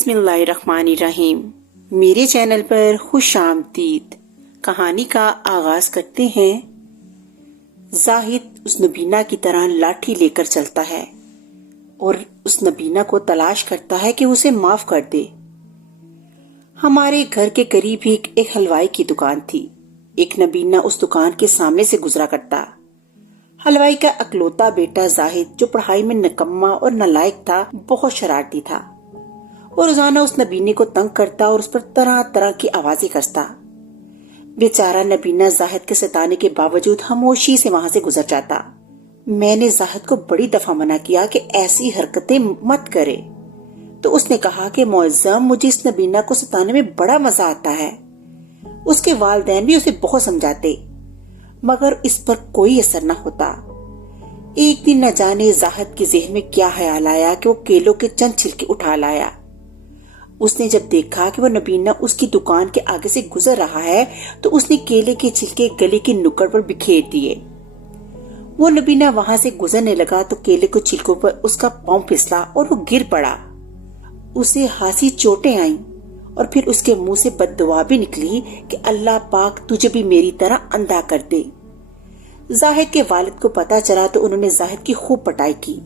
बिस्मिल्लाहिर्रहमानिर्रहीम। मेरे चैनल पर खुश आमदीद। कहानी का आगाज करते हैं। जाहिद उस नबीना की तरह लाठी लेकर चलता है और उस नबीना को तलाश करता है कि उसे माफ कर दे। हमारे घर के करीब ही एक हलवाई की दुकान थी। एक नबीना उस दुकान के सामने से गुजरा करता। हलवाई का अकलौता बेटा जाहिद, जो पढ़ाई में निकम्मा और नालायक था, बहुत शरारती था। वो रोजाना उस नबीने को तंग करता और उस पर तरह तरह की आवाजें कसता। बेचारा नबीना जाहिद के सताने के बावजूद खामोशी से वहां से गुजर जाता। मैंने जाहिद को बड़ी दफा मना किया कि ऐसी हरकतें मत करे, तो उसने कहा कि मुअज्जम, मुझे इस नबीना को सताने में बड़ा मजा आता है। उसके वालिदैन भी उसे बहुत समझाते, मगर इस पर कोई असर न होता। एक दिन न जाने जाहिद के ज़हन में क्या ख्याल आया कि वो केलों के चंद छिलके उठा लाया। उसने जब देखा कि वो नबीना उसकी दुकान के आगे से गुजर रहा है, तो उसने केले के छिलके गले की नुक्कड़ पर बिखेर दिए। वो नबीना वहां से गुजरने लगा तो केले के छिलकों पर उसका पांव फिसला और वो गिर पड़ा। उसे हासी चोटें आईं और फिर उसके मुंह से बद्दुआ भी निकली कि अल्लाह पाक तुझे भी मेरी तरह अंधा कर दे। जाहिद के वालिद को पता चला तो उन्होंने जाहिद की खूब पिटाई की,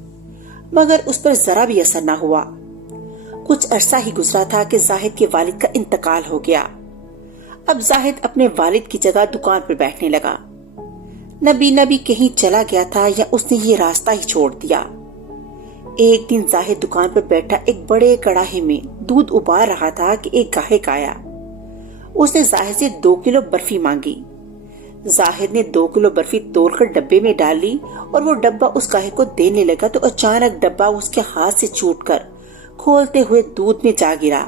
मगर उस पर जरा भी असर न हुआ। कुछ अरसा ही गुजरा था कि जाहिद के वालिद का इंतकाल हो गया। अब जाहिद अपने वालिद की जगह दुकान पर बैठने लगा। नबीना भी कहीं चला गया था या उसने ये रास्ता ही छोड़ दिया। एक दिन जाहिद दुकान पर बैठा एक बड़े कड़ाहे में दूध उबाल रहा था कि एक गाहक आया। उसने जाहिद से 2 किलो बर्फी मांगी। जाहिद ने 2 किलो बर्फी तोड़कर डब्बे में डाल ली और वो डब्बा उस गाहक को देने लगा तो अचानक डब्बा उसके हाथ से छूटकर खोलते हुए दूध में जा गिरा।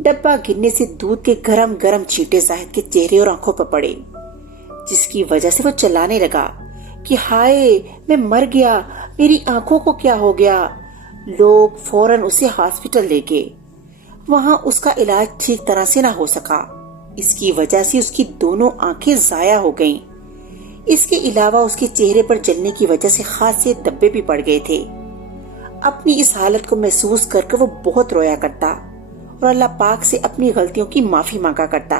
डब्बा गिरने से दूध के गरम गरम छींटे जाहिद के चेहरे और आंखों पर पड़े, जिसकी वजह से वो चिल्लाने लगा कि हाय, मैं मर गया, मेरी आंखों को क्या हो गया। लोग फौरन उसे हॉस्पिटल ले गए। वहां उसका इलाज ठीक तरह से ना हो सका। इसकी वजह से उसकी दोनों आंखें जाया हो गईं। इसके अलावा उसके चेहरे पर जलने की वजह से खासे धब्बे भी पड़ गए थे। अपनी इस हालत को महसूस करके वो बहुत रोया करता और अल्लाह पाक से अपनी गलतियों की माफी मांगा करता,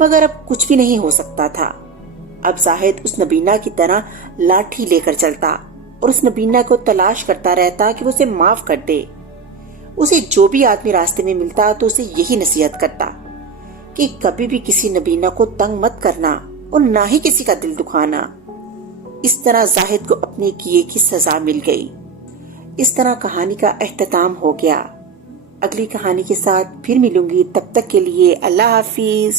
मगर अब कुछ भी नहीं हो सकता था। अब जाहिद उस नबीना की तरह लाठी लेकर चलता और उस नबीना को तलाश करता रहता कि वो उसे माफ कर दे। उसे जो भी आदमी रास्ते में मिलता तो उसे यही नसीहत करता कि कभी भी किसी नबीना को तंग मत करना और ना ही किसी का दिल दुखाना। इस तरह जाहिद को अपने किए की सजा मिल गई। इस तरह कहानी का अख्ताम हो गया। अगली कहानी के साथ फिर मिलूंगी, तब तक के लिए अल्लाह हाफिज।